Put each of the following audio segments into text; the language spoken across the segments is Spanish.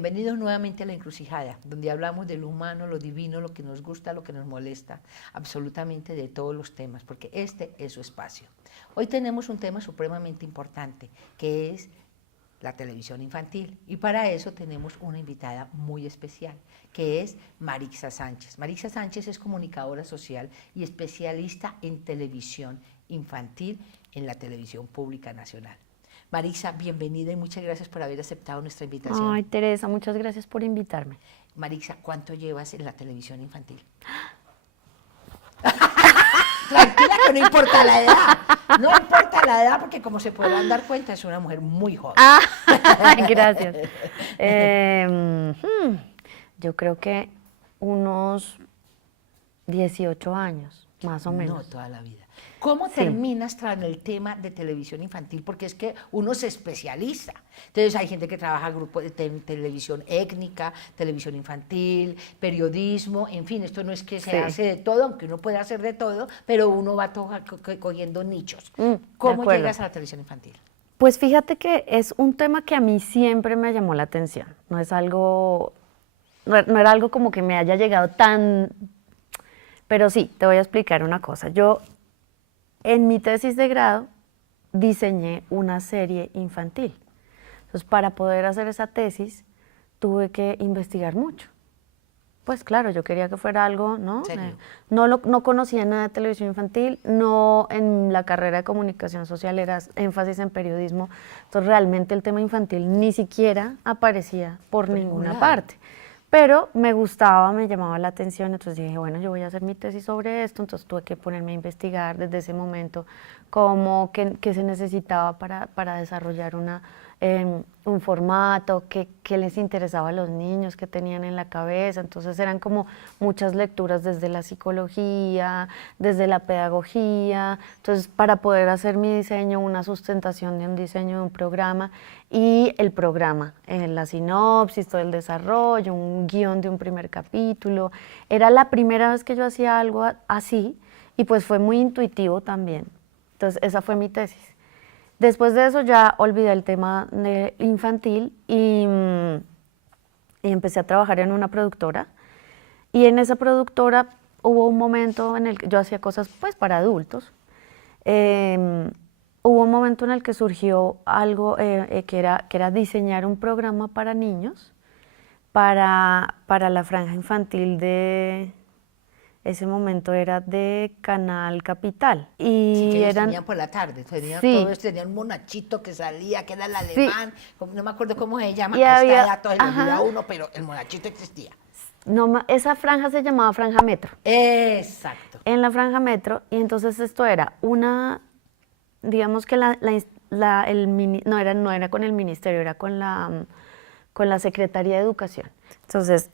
Bienvenidos nuevamente a La Encrucijada, donde hablamos de lo humano, lo divino, lo que nos gusta, lo que nos molesta, absolutamente de todos los temas, porque este es su espacio. Hoy tenemos un tema supremamente importante, que es la televisión infantil, y para eso tenemos una invitada muy especial, que es Marixa Sánchez. Marixa Sánchez es comunicadora social y especialista en televisión infantil en la televisión pública nacional. Marixa, bienvenida y muchas gracias por haber aceptado nuestra invitación. Ay, Teresa, muchas gracias por invitarme. Marixa, ¿cuánto llevas en la televisión infantil? Tranquila, que no importa la edad. No importa la edad porque, como se podrán dar cuenta, es una mujer muy joven. Ah, gracias. Yo creo que unos 18 años, más o menos. No, toda la vida. ¿Cómo terminas tras el tema de televisión infantil? Porque es que uno se especializa. Entonces hay gente que trabaja en grupos de televisión étnica, televisión infantil, periodismo, en fin, esto no es que se hace de todo, aunque uno puede hacer de todo, pero uno va cogiendo nichos. ¿Cómo llegas a la televisión infantil? Pues fíjate que es un tema que a mí siempre me llamó la atención. No es algo, no era algo como que me haya llegado tan... Pero sí, te voy a explicar una cosa. Yo, en mi tesis de grado, diseñé una serie infantil. Entonces, para poder hacer esa tesis, tuve que investigar mucho. Pues claro, yo quería que fuera algo, ¿no? No conocía nada de televisión infantil, no en la carrera de comunicación social era énfasis en periodismo, entonces realmente el tema infantil ni siquiera aparecía por ninguna parte. Pero me gustaba, me llamaba la atención, entonces dije, bueno, yo voy a hacer mi tesis sobre esto, entonces tuve que ponerme a investigar desde ese momento qué se necesitaba para desarrollar un formato, qué les interesaba a los niños, qué tenían en la cabeza. Entonces eran como muchas lecturas desde la psicología, desde la pedagogía, entonces para poder hacer mi diseño, una sustentación de un diseño de un programa y el programa, la sinopsis, todo el desarrollo, un guión de un primer capítulo. Era la primera vez que yo hacía algo así y pues fue muy intuitivo también. Entonces esa fue mi tesis. Después de eso ya olvidé el tema infantil y empecé a trabajar en una productora. Y en esa productora hubo un momento en el que yo hacía cosas pues para adultos. Hubo un momento en el que surgió algo que era diseñar un programa para niños, para la franja infantil de... Ese momento era de Canal Capital. Y sí, que ellos tenían por la tarde, todos tenían un monachito que salía, que era el alemán, no me acuerdo cómo se llama, y que había, está allá, todo el a uno, pero el monachito existía. No, esa franja se llamaba Franja Metro. Exacto. En la Franja Metro, y entonces esto era digamos que no era con el ministerio, era con la Secretaría de Educación. Entonces,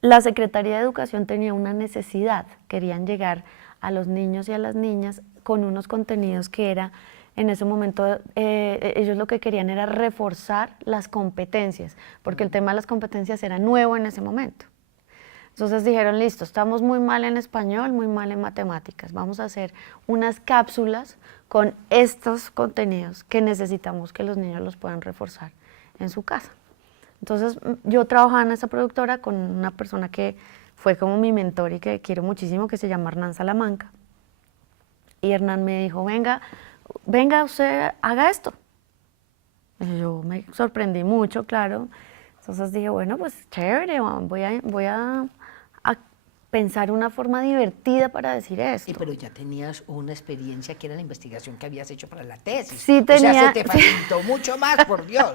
la Secretaría de Educación tenía una necesidad, querían llegar a los niños y a las niñas con unos contenidos que era, en ese momento, ellos lo que querían era reforzar las competencias, porque el tema de las competencias era nuevo en ese momento. Entonces dijeron, listo, estamos muy mal en español, muy mal en matemáticas, vamos a hacer unas cápsulas con estos contenidos que necesitamos que los niños los puedan reforzar en su casa. Entonces yo trabajaba en esa productora con una persona que fue como mi mentor y que quiero muchísimo, que se llama Hernán Salamanca. Y Hernán me dijo, venga, usted haga esto. Y yo me sorprendí mucho, claro. Entonces dije, bueno, pues chévere, voy a pensar una forma divertida para decir esto. Pero ya tenías una experiencia que era la investigación que habías hecho para la tesis. Sí, tenía. O sea, se te facilitó mucho más, por Dios.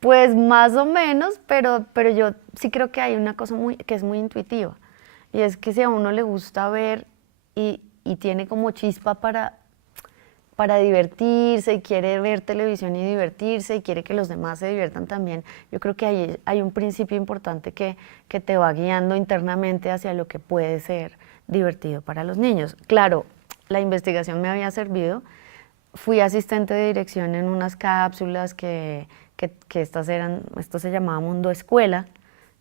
Pues más o menos, pero yo sí creo que hay una cosa que es muy intuitiva. Y es que si a uno le gusta ver y tiene como chispa para divertirse y quiere ver televisión y divertirse y quiere que los demás se diviertan también, yo creo que ahí hay un principio importante que te va guiando internamente hacia lo que puede ser divertido para los niños. Claro, la investigación me había servido, fui asistente de dirección en unas cápsulas que esto se llamaba Mundo Escuela,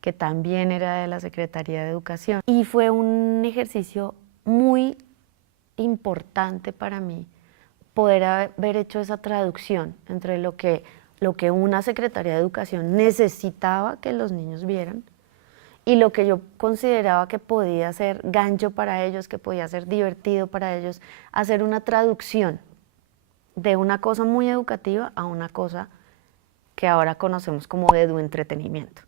que también era de la Secretaría de Educación, y fue un ejercicio muy importante para mí poder haber hecho esa traducción entre lo que lo que una Secretaría de Educación necesitaba que los niños vieran y lo que yo consideraba que podía ser gancho para ellos, que podía ser divertido para ellos, hacer una traducción de una cosa muy educativa a una cosa que ahora conocemos como eduentretenimiento.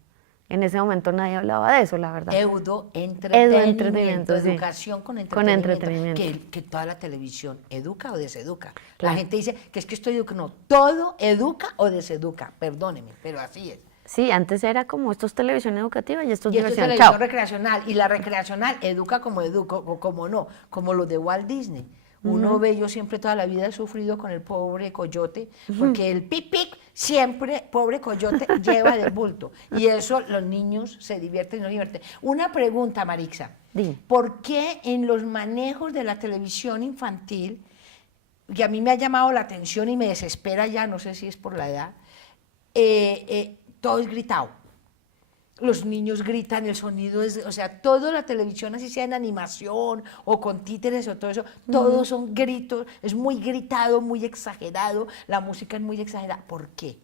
En ese momento nadie hablaba de eso, la verdad. Eduentretenimiento, educación sí. con entretenimiento. Que toda la televisión educa o deseduca. Claro. La gente dice que es que estoy educando. No, todo educa o deseduca, perdóneme, pero así es. Sí, antes era como esto es televisión educativa y esto es esto es diversión. televisión Chao. recreacional, y la recreacional educa o como no, como los de Walt Disney. Uno ve, yo siempre toda la vida he sufrido con el pobre coyote, porque el pic siempre, pobre coyote, lleva del bulto. Y eso los niños se divierten y no divierten. Una pregunta, Marixa. Dime. ¿Por qué en los manejos de la televisión infantil, que a mí me ha llamado la atención y me desespera ya, no sé si es por la edad, todo es gritado? Los niños gritan, el sonido es, o sea, toda la televisión, así sea en animación o con títeres o todo eso, todos son gritos, es muy gritado, muy exagerado, la música es muy exagerada. ¿Por qué?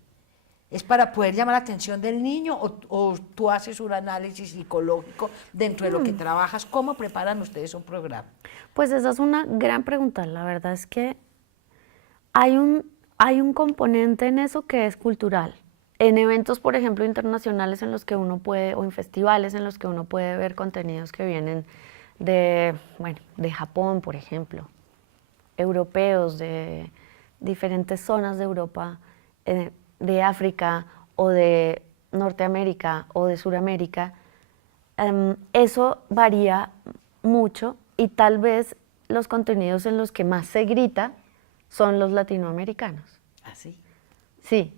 ¿Es para poder llamar la atención del niño o tú haces un análisis psicológico dentro de lo que trabajas? ¿Cómo preparan ustedes un programa? Pues esa es una gran pregunta. La verdad es que hay un componente en eso que es cultural. En eventos, por ejemplo, internacionales en los que uno puede, o en festivales en los que uno puede ver contenidos que vienen de Japón, por ejemplo, europeos, de diferentes zonas de Europa, de África o de Norteamérica o de Suramérica, eso varía mucho y tal vez los contenidos en los que más se grita son los latinoamericanos. ¿Ah, sí? Sí.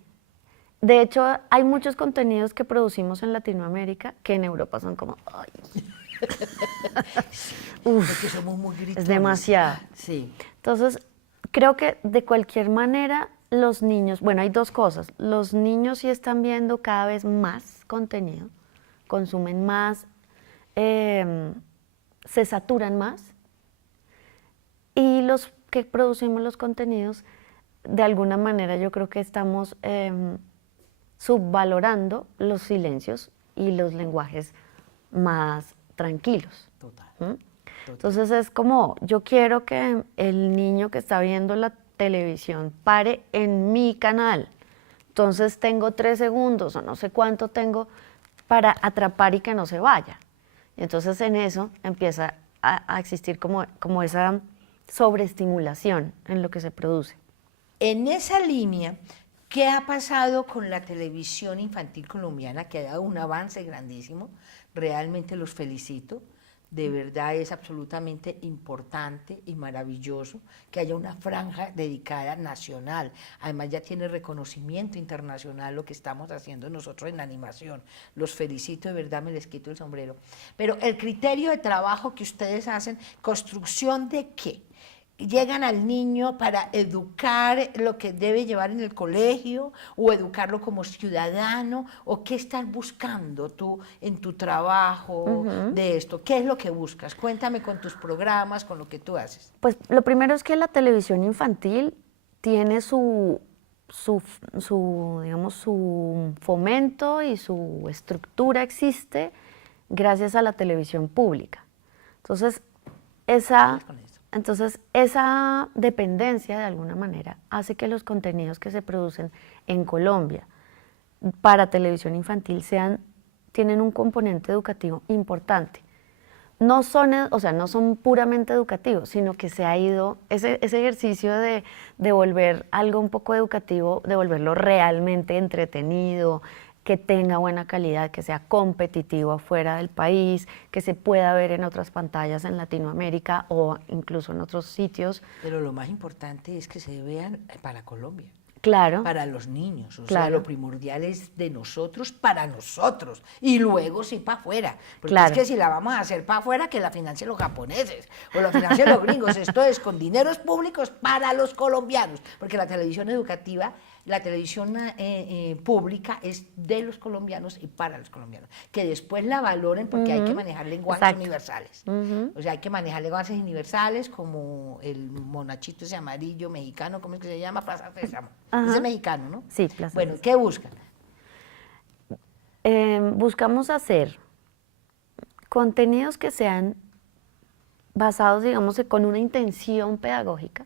De hecho, hay muchos contenidos que producimos en Latinoamérica que en Europa son como, ay. Porque somos muy gritones. Es demasiado. Sí. Entonces, creo que de cualquier manera los niños, bueno, hay dos cosas. Los niños sí están viendo cada vez más contenido, consumen más, se saturan más. Y los que producimos los contenidos, de alguna manera yo creo que estamos subvalorando los silencios y los lenguajes más tranquilos. Total. Total. Entonces es como, yo quiero que el niño que está viendo la televisión pare en mi canal. Entonces tengo 3 segundos o no sé cuánto tengo para atrapar y que no se vaya. Y entonces en eso empieza a existir como esa sobreestimulación en lo que se produce. En esa línea, ¿qué ha pasado con la televisión infantil colombiana? Que ha dado un avance grandísimo, realmente los felicito, de verdad es absolutamente importante y maravilloso que haya una franja dedicada nacional, además ya tiene reconocimiento internacional lo que estamos haciendo nosotros en la animación, los felicito, de verdad me les quito el sombrero, pero el criterio de trabajo que ustedes hacen, ¿construcción de qué? ¿Llegan al niño para educar lo que debe llevar en el colegio o educarlo como ciudadano? ¿O qué estás buscando tú en tu trabajo de esto? ¿Qué es lo que buscas? Cuéntame con tus programas, con lo que tú haces. Pues lo primero es que la televisión infantil tiene su fomento y su estructura existe gracias a la televisión pública. Entonces, esa dependencia, de alguna manera, hace que los contenidos que se producen en Colombia para televisión infantil tienen un componente educativo importante. No son puramente educativos, sino que se ha ido ese ejercicio de volver algo un poco educativo, de volverlo realmente entretenido, que tenga buena calidad, que sea competitivo afuera del país, que se pueda ver en otras pantallas en Latinoamérica o incluso en otros sitios. Pero lo más importante es que se vean para Colombia. Claro. Para los niños, o claro. sea, lo primordial es de nosotros para nosotros y luego sí para afuera, porque claro. es que si la vamos a hacer para afuera, que la financien los japoneses o la financien los gringos, esto es con dineros públicos para los colombianos, porque la televisión educativa la televisión pública es de los colombianos y para los colombianos, que después la valoren porque hay que manejar lenguajes Exacto. universales. O sea, hay que manejar lenguajes universales como el monachito ese amarillo mexicano, ¿cómo es que se llama? Plaza Sésamo. Ajá. Ese es mexicano, ¿no? Sí, Plaza Bueno, Sésamo. ¿qué buscan? Buscamos hacer contenidos que sean basados, digamos, con una intención pedagógica.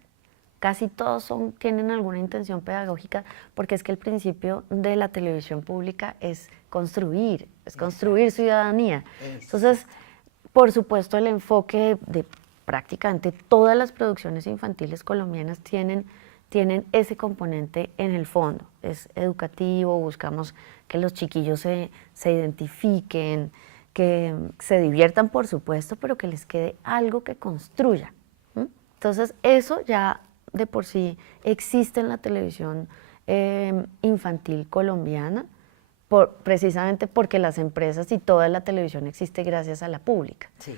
Casi todos tienen alguna intención pedagógica, porque es que el principio de la televisión pública es construir ciudadanía. Entonces, por supuesto, el enfoque de prácticamente todas las producciones infantiles colombianas tienen ese componente en el fondo. Es educativo, buscamos que los chiquillos se identifiquen, que se diviertan, por supuesto, pero que les quede algo que construya. Entonces, eso ya de por sí existe en la televisión infantil colombiana, precisamente porque las empresas y toda la televisión existe gracias a la pública. Sí.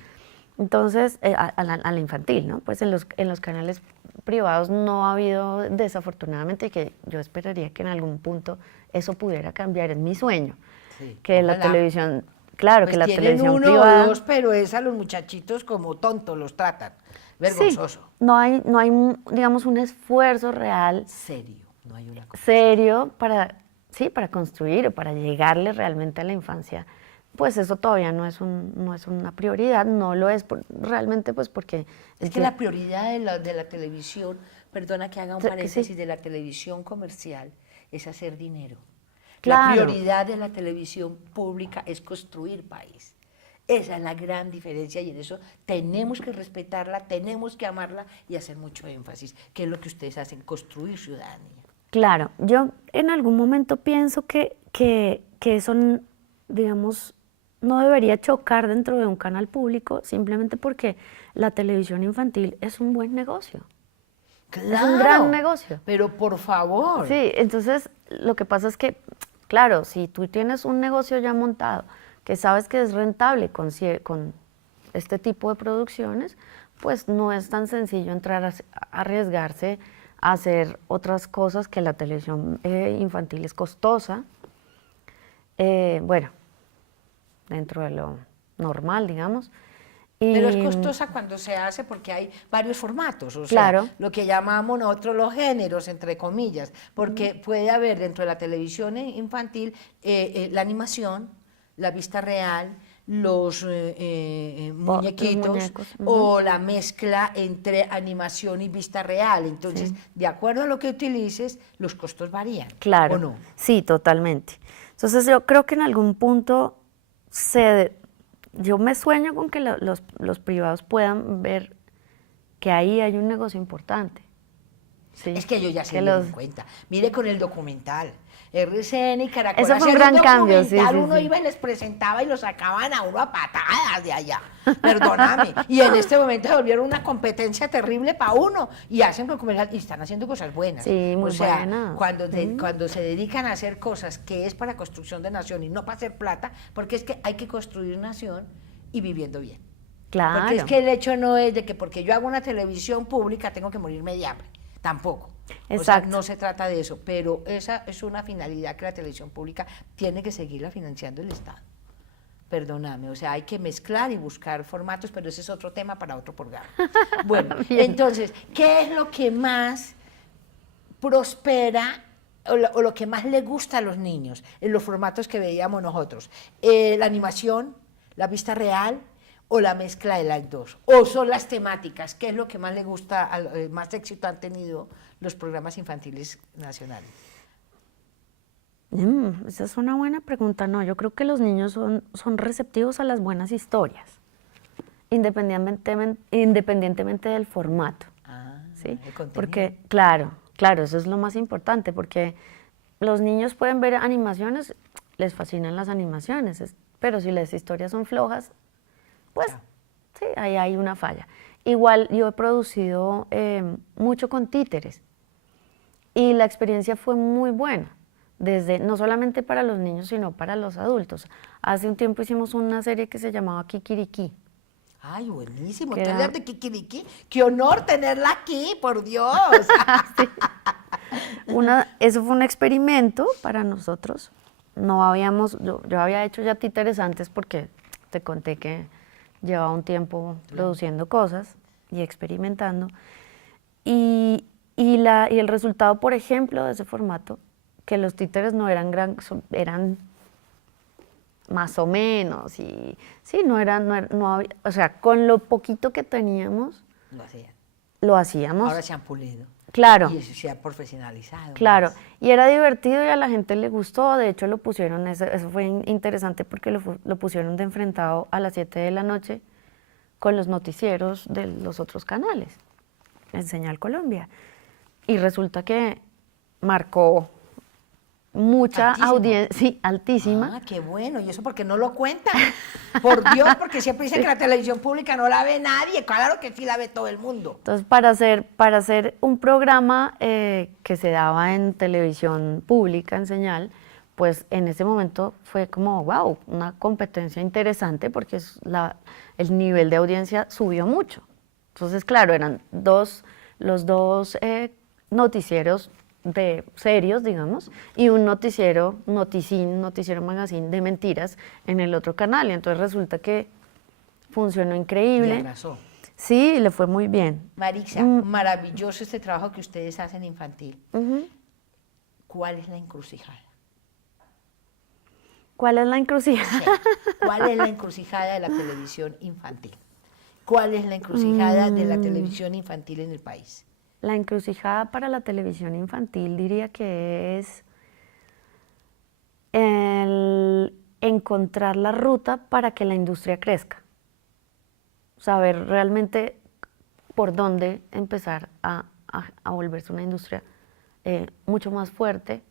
Entonces, a la infantil, ¿no? Pues en los canales privados no ha habido, desafortunadamente, que yo esperaría que en algún punto eso pudiera cambiar, es mi sueño, Sí, que la ojalá. televisión, claro, Pues que la tienen televisión uno privada... o dos, pero es a los muchachitos como tontos los tratan. Vergonzoso. Sí, no hay, digamos, un esfuerzo real, Serio, no hay una cosa. serio, para construir o para llegarle realmente a la infancia. Pues eso todavía no es una prioridad, no lo es realmente, pues porque... Es que la prioridad de la televisión, perdona que haga un Sí, paréntesis, de la televisión comercial es hacer dinero. Claro. La prioridad de la televisión pública es construir país. Esa es la gran diferencia y en eso tenemos que respetarla, tenemos que amarla y hacer mucho énfasis, que es lo que ustedes hacen, construir ciudadanía. Claro, yo en algún momento pienso que eso, digamos, no debería chocar dentro de un canal público, simplemente porque la televisión infantil es un buen negocio. Claro, Es un gran negocio. pero por favor. Sí, entonces lo que pasa es que, claro, si tú tienes un negocio ya montado, que sabes que es rentable con este tipo de producciones, pues no es tan sencillo entrar a arriesgarse a hacer otras cosas, que la televisión infantil es costosa. Bueno, dentro de lo normal, digamos. Pero es costosa cuando se hace porque hay varios formatos, o sea, Claro. lo que llamamos nosotros los géneros, entre comillas, porque puede haber dentro de la televisión infantil la animación, la vista real, los muñequitos, muñecos, o la mezcla entre animación y vista real. Entonces, de acuerdo a lo que utilices, los costos varían, Claro, ¿o no? sí, totalmente. Entonces yo creo que en algún punto yo me sueño con que los privados puedan ver que ahí hay un negocio importante. Sí, Es que ellos ya se que dieron cuenta. Mire con el documental. RCN y Caracol Eso fue un hacían gran cambio, sí, documental, sí, uno sí. iba y les presentaba y lo sacaban a uno a patadas de allá. Perdóname. Y en este momento se volvieron una competencia terrible para uno. Y hacen documental y están haciendo cosas buenas. Sí, muy o sea, buenas. cuando se dedican a hacer cosas que es para construcción de nación y no para hacer plata, porque es que hay que construir nación y viviendo bien. Claro. Porque es que el hecho no es de que porque yo hago una televisión pública tengo que morirme de hambre. Tampoco. O sea, Exacto. no se trata de eso, pero esa es una finalidad que la televisión pública tiene que seguirla financiando el Estado. Perdóname, o sea, hay que mezclar y buscar formatos, pero ese es otro tema para otro programa. Bueno, Bien. entonces, ¿qué es lo que más prospera o lo que más le gusta a los niños en los formatos que veíamos nosotros? ¿La animación, la vista real o la mezcla de las dos? ¿O son las temáticas? ¿Qué es lo que más le gusta, más éxito han tenido los programas infantiles nacionales? Esa es una buena pregunta. No, yo creo que los niños son receptivos a las buenas historias, independientemente del formato. ¿Sí? El contenido. Porque, claro, eso es lo más importante, porque los niños pueden ver animaciones, les fascinan las animaciones, pero si las historias son flojas, pues Claro. sí, ahí hay una falla. Igual yo he producido mucho con títeres y la experiencia fue muy buena, no solamente para los niños, sino para los adultos. Hace un tiempo hicimos una serie que se llamaba Kikiriki. Ay, buenísimo. Que De Kikiriki. Qué honor tenerla aquí, por Dios. Eso fue un experimento para nosotros. No habíamos, yo había hecho ya títeres antes porque te conté que llevaba un tiempo produciendo cosas y experimentando. Y el resultado, por ejemplo, de ese formato, que los títeres no eran eran más o menos, y sí, no había, o sea, con lo poquito que teníamos, Lo hacían. lo hacíamos. Ahora se han pulido. Claro. Y eso se ha profesionalizado. Claro, más. y era divertido y a la gente le gustó, de hecho lo pusieron, eso fue interesante porque lo pusieron de enfrentado a las 7 de la noche con los noticieros de los otros canales, en Señal Colombia. Y resulta que marcó mucha Altísimo. audiencia, sí, altísima. Ah, qué bueno. ¿Y eso porque no lo cuentan? Por Dios, porque siempre dicen que la televisión pública no la ve nadie. Claro que sí la ve todo el mundo. Entonces, para hacer un programa que se daba en televisión pública, en señal, pues en ese momento fue como, wow, una competencia interesante porque el nivel de audiencia subió mucho. Entonces, claro, eran los dos noticieros serios, digamos, y un noticiero magazine de mentiras en el otro canal. Y entonces resulta que funcionó increíble. Y arrasó. Sí, le fue muy bien. Marixa, maravilloso este trabajo que ustedes hacen infantil. ¿Cuál es la encrucijada? ¿Cuál es la encrucijada? Sí. ¿Cuál es la encrucijada de la televisión infantil? ¿Cuál es la encrucijada de la televisión infantil en el país? La encrucijada para la televisión infantil diría que es el encontrar la ruta para que la industria crezca. Saber realmente por dónde empezar a volverse una industria mucho más fuerte,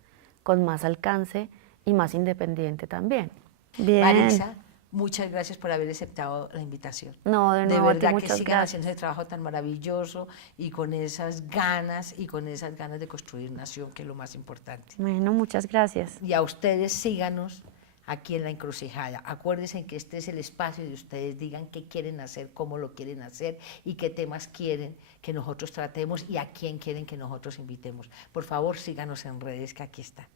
con más alcance y más independiente también. Bien. Marixa, muchas gracias por haber aceptado la invitación. No, de nuevo, verdad a ti, que muchas sigan gracias. haciendo ese trabajo tan maravilloso y con esas ganas de construir nación, que es lo más importante. Bueno, muchas gracias. Y a ustedes síganos aquí en La Encrucijada. Acuérdense que este es el espacio de ustedes, digan qué quieren hacer, cómo lo quieren hacer y qué temas quieren que nosotros tratemos y a quién quieren que nosotros invitemos. Por favor, síganos en redes, que aquí está.